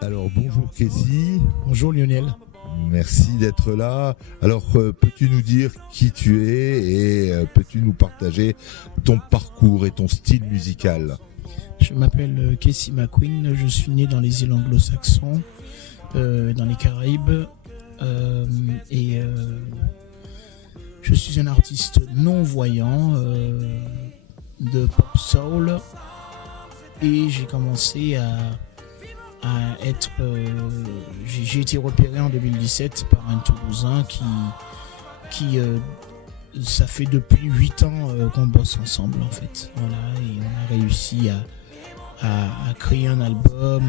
Alors bonjour Kessie. Bonjour Lionel. Merci d'être là. Alors peux-tu nous dire qui tu es et peux-tu nous partager ton parcours et ton style musical? Je m'appelle Kessie McQueen, je suis né dans les îles anglo-saxons, dans les Caraïbes, et je suis un artiste non-voyant de pop soul, et j'ai commencé à être... j'ai été repéré en 2017 par un Toulousain qui ça fait depuis 8 ans qu'on bosse ensemble en fait. Voilà, et on a réussi à créer un album,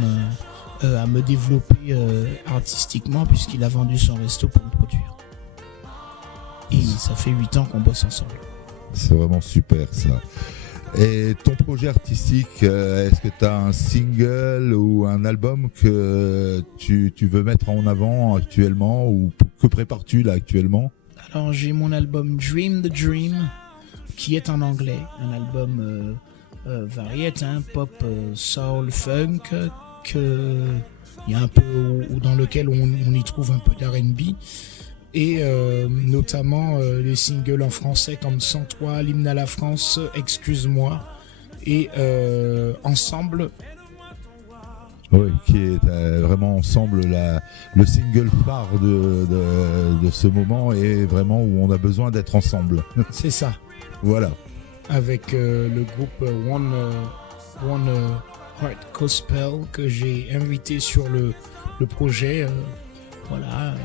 à me développer artistiquement puisqu'il a vendu son resto pour me produire. Et ça fait 8 ans qu'on bosse ensemble. C'est vraiment super ça. Et ton projet artistique, est-ce que tu as un single ou un album que tu veux mettre en avant actuellement ou que prépares-tu là actuellement? Alors j'ai mon album Dream the Dream qui est en anglais, un album variété, pop, soul, funk, il y a un peu dans lequel on y trouve un peu d'R&B. Et notamment les singles en français comme Sans toi, l'hymne à la France, Excuse-moi et Ensemble. Oui, qui est vraiment Ensemble le single phare de ce moment et vraiment où on a besoin d'être ensemble. C'est ça. Voilà. Avec le groupe One Heart Gospel que j'ai invité sur le projet. Voilà.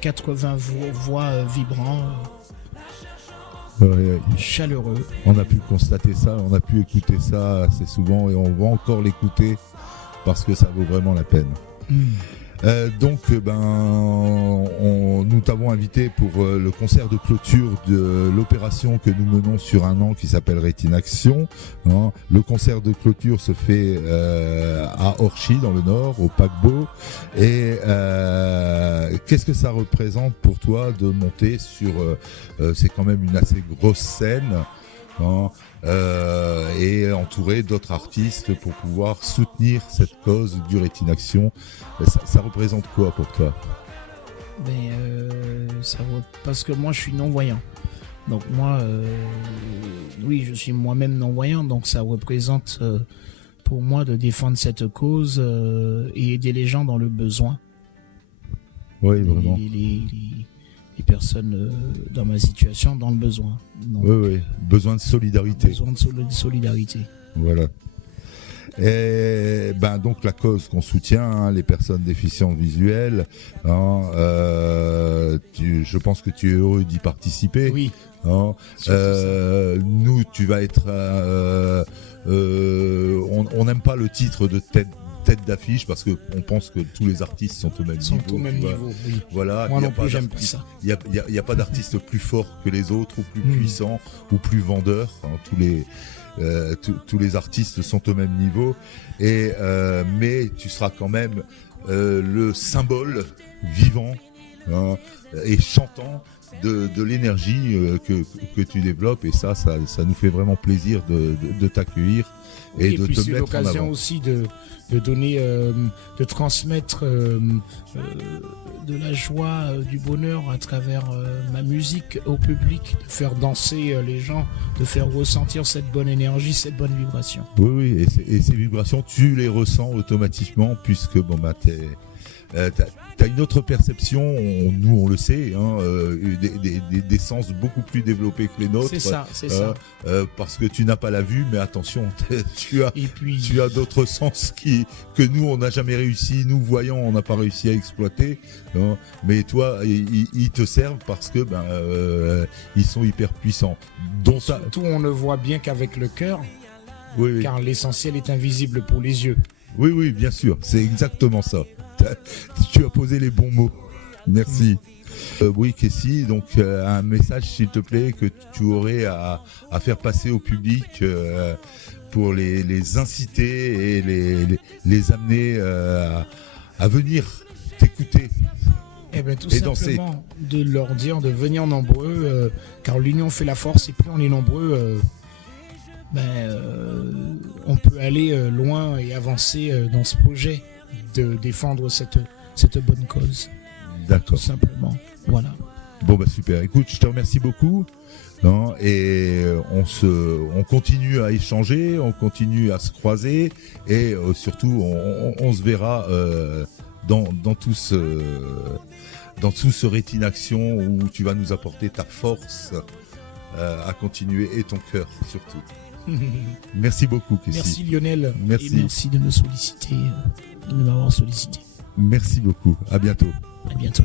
80 voix vibrants, chaleureux. On a pu constater ça, on a pu écouter ça assez souvent et on va encore l'écouter parce que ça vaut vraiment la peine. Donc, nous t'avons invité pour le concert de clôture de l'opération que nous menons sur un an qui s'appelle Rétinaction. Le concert de clôture se fait à Orchy, dans le Nord, au paquebot. Et qu'est-ce que ça représente pour toi de monter sur... c'est quand même une assez grosse scène. Et entouré d'autres artistes pour pouvoir soutenir cette cause du Rétinaction. Ça représente quoi pour toi? Parce que moi je suis non-voyant. Donc moi, oui, je suis moi-même non-voyant, donc ça représente pour moi de défendre cette cause et aider les gens dans le besoin. Oui, vraiment. Les personnes dans ma situation dans le besoin. Donc, oui, besoin de solidarité. Besoin de solidarité. Voilà. Et donc la cause qu'on soutient, les personnes déficientes visuelles, je pense que tu es heureux d'y participer. Oui. Nous, tu vas être... on n'aime pas le titre de tête d'affiche parce qu'on pense que tous les artistes sont au même niveau. Oui. Voilà. Moi non plus, j'aime pas ça. Il n'y a pas d'artiste plus fort que les autres ou plus puissant ou plus vendeur. Tous les artistes sont au même niveau. Mais tu seras quand même le symbole vivant et chantant de l'énergie que tu développes. Et ça nous fait vraiment plaisir de t'accueillir. Et de puis te c'est mettre en l'occasion avant. aussi de donner, de transmettre de la joie, du bonheur à travers ma musique au public, de faire danser les gens, de faire ressentir cette bonne énergie, cette bonne vibration. Oui, et ces vibrations, tu les ressens automatiquement puisque t'as une autre perception, nous on le sait, des sens beaucoup plus développés que les nôtres. C'est ça. Parce que tu n'as pas la vue, mais attention, tu as d'autres sens que nous on n'a jamais réussi, nous voyants, on n'a pas réussi à exploiter. Mais toi, ils te servent parce que ils sont hyper puissants. Surtout, on ne voit bien qu'avec le cœur, car l'essentiel est invisible pour les yeux. Oui, bien sûr, c'est exactement ça. Tu as posé les bons mots. Merci. Oui, Kessie, donc un message, s'il te plaît, que tu aurais à faire passer au public pour les inciter et les amener à venir t'écouter. Tout simplement de leur dire de venir nombreux, car l'union fait la force et plus on est nombreux, on peut aller loin et avancer dans ce projet. de défendre cette bonne cause. D'accord. Tout simplement. Voilà. Bon bah super. Écoute, je te remercie beaucoup. Non, et on continue à échanger, on continue à se croiser et surtout on se verra dans tout ce Rétine Action où tu vas nous apporter ta force à continuer et ton cœur surtout. Merci beaucoup, Kessie. Merci Lionel. Merci. Et merci de me solliciter, de m'avoir sollicité. Merci beaucoup. À bientôt. À bientôt.